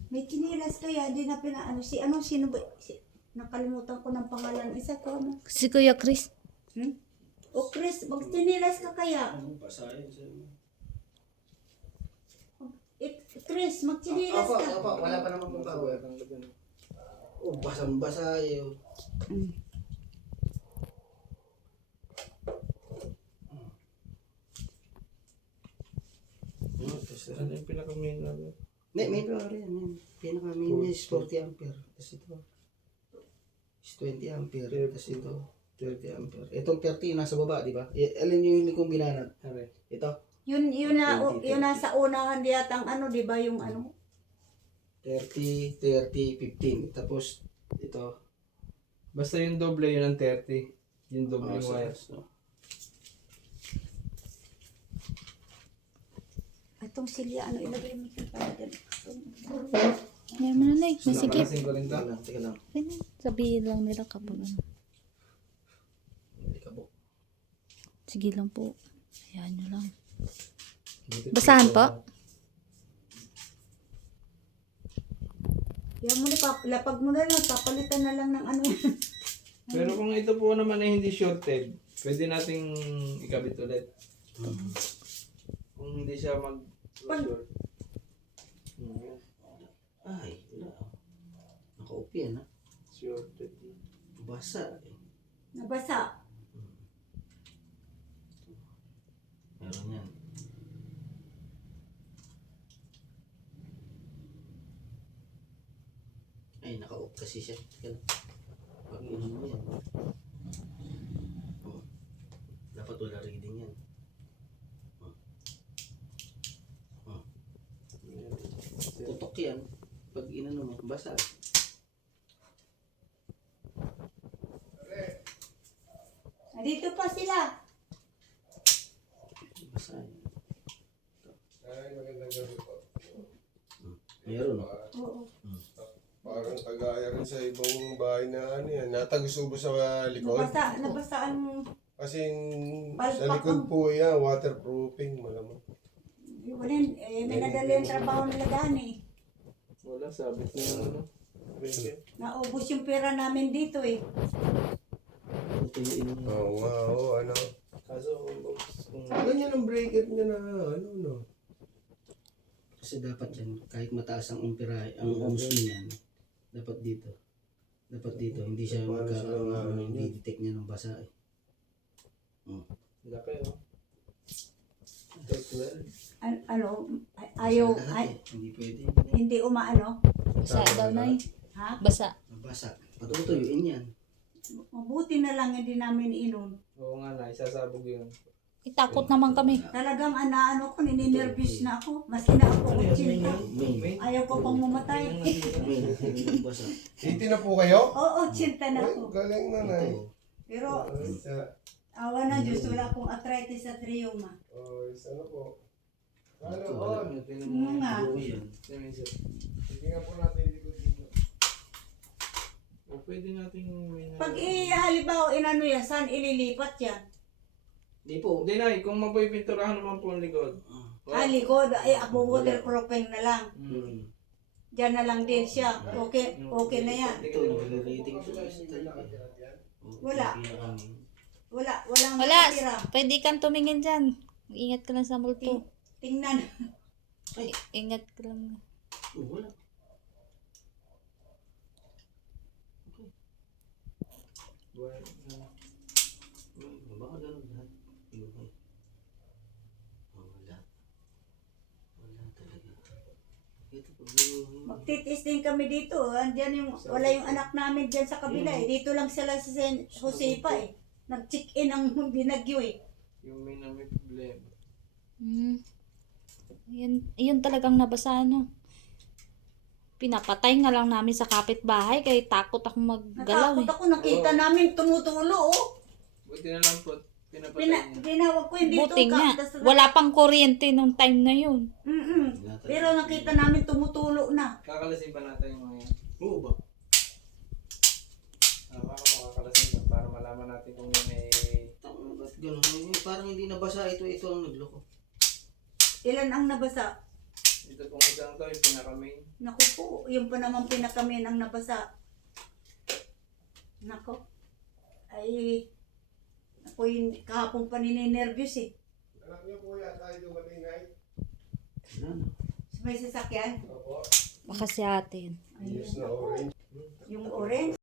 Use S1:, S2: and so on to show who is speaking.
S1: May chinilas kaya, hindi na pinaano. Sino ba? Nakalimutan ko ng pangalan. Isa ko ano.
S2: Si Kuya Chris.
S1: O Chris, mag-chinilas ka kaya?
S3: Basahin sa'yo.
S1: Chris, mag-chinilas ka.
S3: Apa, wala pa naman pong power. Oh, basang-basa yun.
S4: Ano yung pinaka-main namin?
S3: May power yan. Pinaka-main niya is 40 ampere. Tapos ito is 20 ampere. Tapos ito 30 ampere. Itong 30 nasa baba, di ba? Alin yung hindi kong binanat? Ito?
S1: Yun na sa unahan yata ang ano, di ba yung ano?
S3: 30, 15. Tapos ito.
S4: Basta yung doble yun ang 30. Yung doble yung wires.
S1: Itong silya, ano ilagay mo yung pala.
S2: Ngayon mo na na eh. Masikip.
S4: Nakalasin ko rin
S3: Teka
S4: to.
S3: lang, teka lang.
S2: Sabihin lang nila kapag ano.
S3: Hindi ka po.
S2: Sige lang po. Ayan nyo lang.
S4: Buti
S2: Basahan po?
S1: Yan mo na, lapag mo na lang, papalitan na lang ng ano.
S4: Pero kung ito po naman ay hindi shorted, pwede nating ikabit ulit. Kung hindi siya mag-short.
S3: Ay, wala. Nakaupi yan ha.
S4: Shorted.
S3: Basa.
S1: Nabasa.
S3: Meron yan. Ay, naka-off kasi siya. Teka lang. Pag inom mo yan. Oh. Dapat wala reading yan. Putok yan. Pag inano mo, basa.
S1: Dito pa sila.
S3: Basa yan.
S5: Ay, magandang gabi po.
S3: Meron.
S1: Oo.
S5: Parang kagaya rin sa ibang bahay na ano yan, natagusubo sa likod.
S1: Nabasa ang
S5: Kasi
S1: Palpak
S5: sa likod
S1: ang-
S5: po yan, waterproofing, malamang.
S1: may nadali ang trabaho nila gani.
S4: Wala, sabit na yung ano.
S1: Naubos yung pera namin dito eh.
S3: Tuyuin mo.
S5: Oo nga, oo, ano.
S4: Kaso kung
S5: Ganyan ang bracket niya na, ano, no.
S3: Kasi dapat yan, kahit mataas ang imperahe, ang ohms niyan, dapat dito. Dapat dito, hindi siya
S5: Paano sila nga, ano yun?
S3: di-detect niya ng basa eh.
S4: laki oh. Take 12.
S1: Ayaw,
S3: Lahat eh, hindi pwede.
S1: hindi umaano.
S2: Basa daw na eh.
S1: Ha?
S2: Basa.
S3: Mabasa. Patutuyuin yan.
S1: Mabuti na lang hindi namin inom.
S4: Oo nga na, isasabog yun.
S2: Itakot naman kami.
S1: Talagang ano ko, nininervous na ako. Maski na ako kutsinta.
S3: May.
S1: Ayaw ko pang mamatay.
S3: May. Hindi basa.
S5: City na po kayo?
S1: Oo, tsinta na
S5: Ay,
S1: ako.
S5: galing na na eh.
S3: Ito.
S1: Pero
S5: Isa,
S1: awa na Diyos, wala akong arthritis at rheuma.
S5: isa na po. Ano
S3: Ito,
S5: po?
S3: wala.
S1: Oo nga.
S3: Buo yan.
S5: Sige nga po natin likod dito.
S4: O pwede natin may
S1: Pag halimbawa inano yan, saan ililipat yan?
S3: Hindi po.
S4: Hindi na, kung mapipinturahan naman po ang likod.
S1: Likod, ay ako waterproofing na lang.
S3: Hmm.
S1: Diyan na lang din siya. Okay na yan.
S3: Ito, nililiting ko.
S1: Wala. Walang
S2: Wala.
S1: nakatira.
S2: Pwede kang tumingin dyan. Ingat ka lang sa multo.
S1: Tingnan.
S2: Ingat ka lang.
S3: Wala. Baka ganun lahat. Wala. Wala talaga. Ito pag
S1: Magtitis din kami dito. Andyan wala yung anak namin dyan sa kabila eh. Dito lang sila sa San Jose pa eh. Nag-check-in ang binagyo eh.
S4: Yung may na may problema.
S2: Yun talagang nabasa no. Pinapatay nga lang namin sa kapitbahay kaya takot akong maggalaw
S1: Natakot
S2: eh.
S1: ako. Nakita namin tumutulo oh.
S4: Buti na lang po, pinapatay niya.
S1: Tinawag ko yung dito.
S2: Buti nga. Wala pang kuryente nung time na yun.
S1: Pero nakita namin tumutulo na.
S4: Kakalasin pa natin yung mga yan.
S3: Oo ba?
S4: Para makakalasin pa, para malaman natin kung yun ay...
S3: Tama, ba't ganun? Parang hindi nabasa ito ang nagloko.
S1: Ilan ang nabasa?
S4: Ito Ito pong isang to, yung pinaka-main.
S1: Naku po, yung pa naman pinakamin ang nabasa. Nako. Ay, ako yung kahapon pa nininervyos eh.
S5: Anak niyo po yan tayo dumating ay.
S1: May sasakyan.
S5: Opo.
S2: Baka si atin.
S5: Yes na orange.
S1: Yung orange.